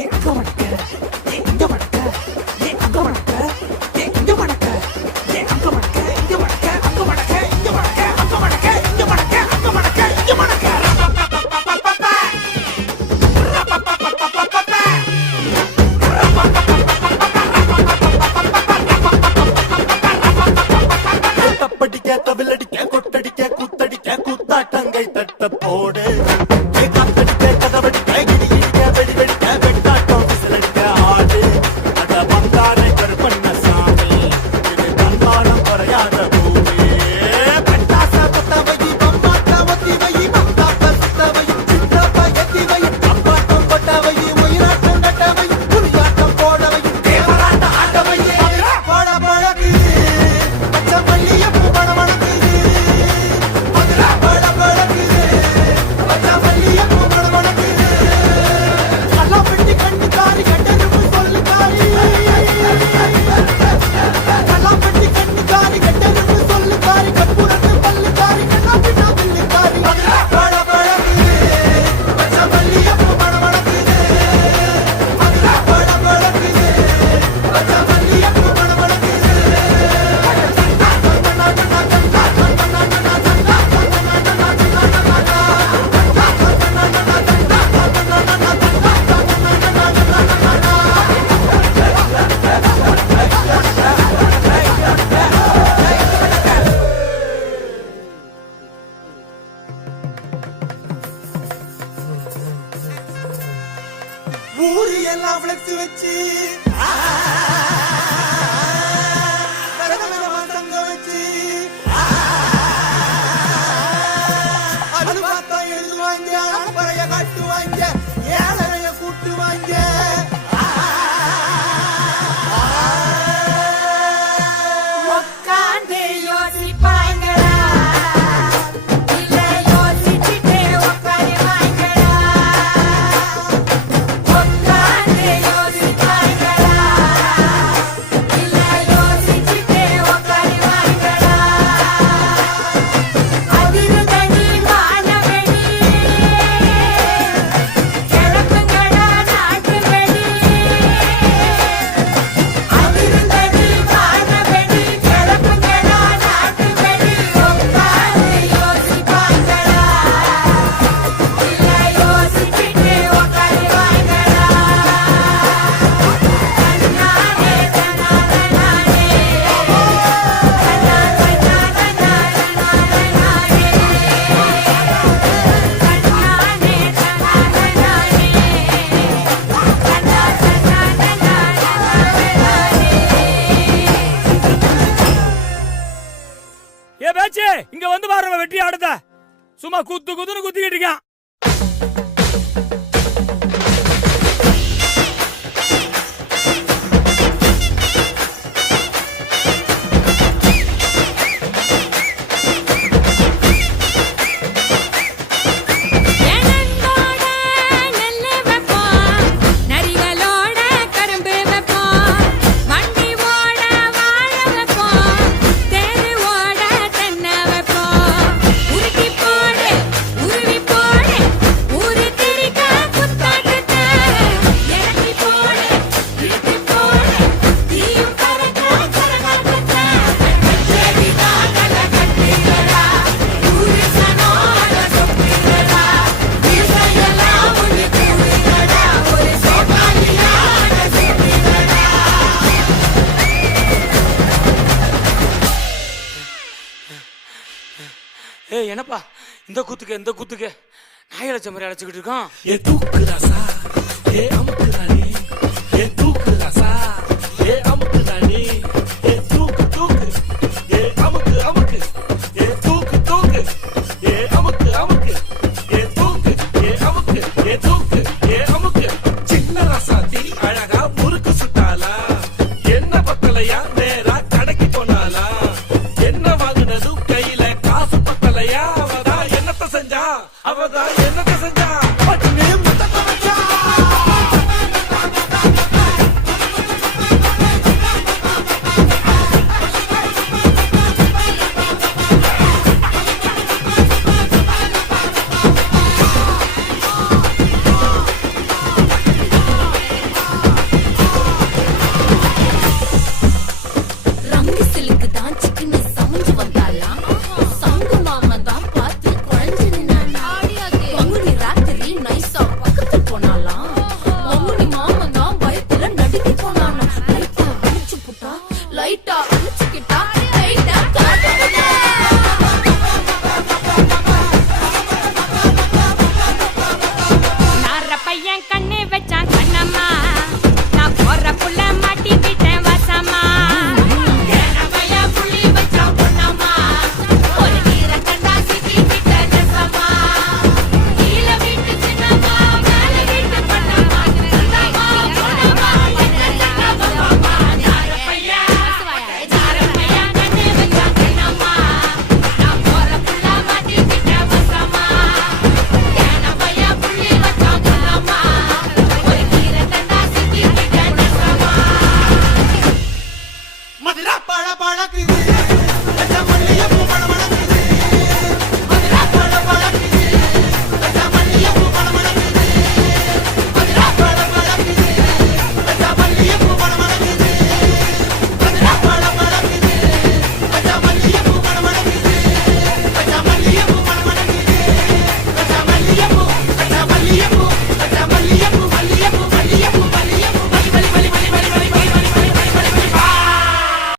எங்க வணக்க எங்க வணக்க எல்லாம் வளர்த்து வச்சு தங்கச்சி இங்க வந்து பாருங்க வெட்டி ஆடுத. சும்மா குத்து குத்துன்னு குத்திக்கிட்டு இருக்கான். ஏ என்னப்பா? இந்த கூத்துக்கு இந்த கூத்துக்கு. நாய் மாதிரி அழைச்சிக்கிட்டு இருக்கான். ஏ தூக்குதா சார். ஏ அமுக்குதா